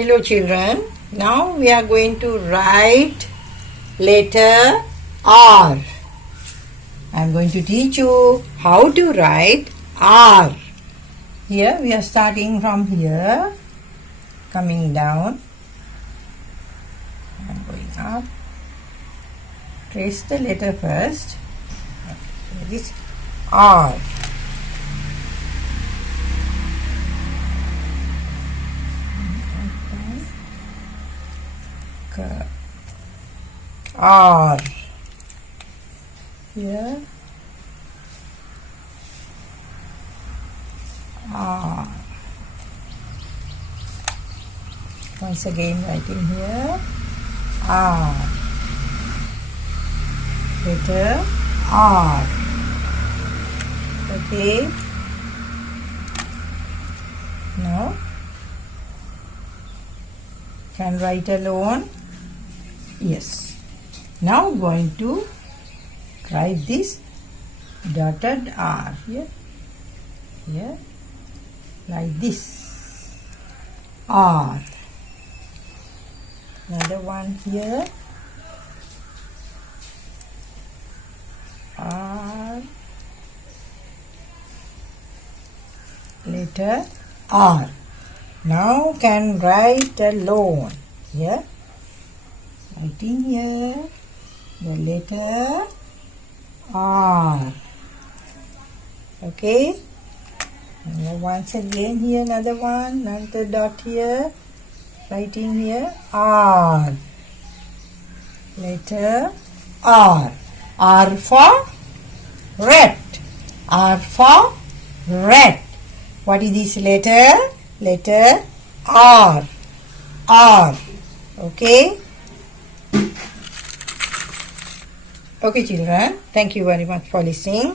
Hello children, now we are going to write letter R. I am going to teach you how to write R. Here we are starting from here, coming down. I am going up. Trace the letter first. Okay, this R. R. Here R. Once again writing here R. Letter R. Okay. Now can write alone. Yes. Now going to write this dotted R here, like this. R. Another one here. R. Letter R. Now can write alone. Here. Writing here the letter R. Okay. And once again here another one, another dot here. Writing here R. Letter R. R for rat. R for rat. What is this letter? Letter R. R. Okay. Okay children, thank you very much for listening.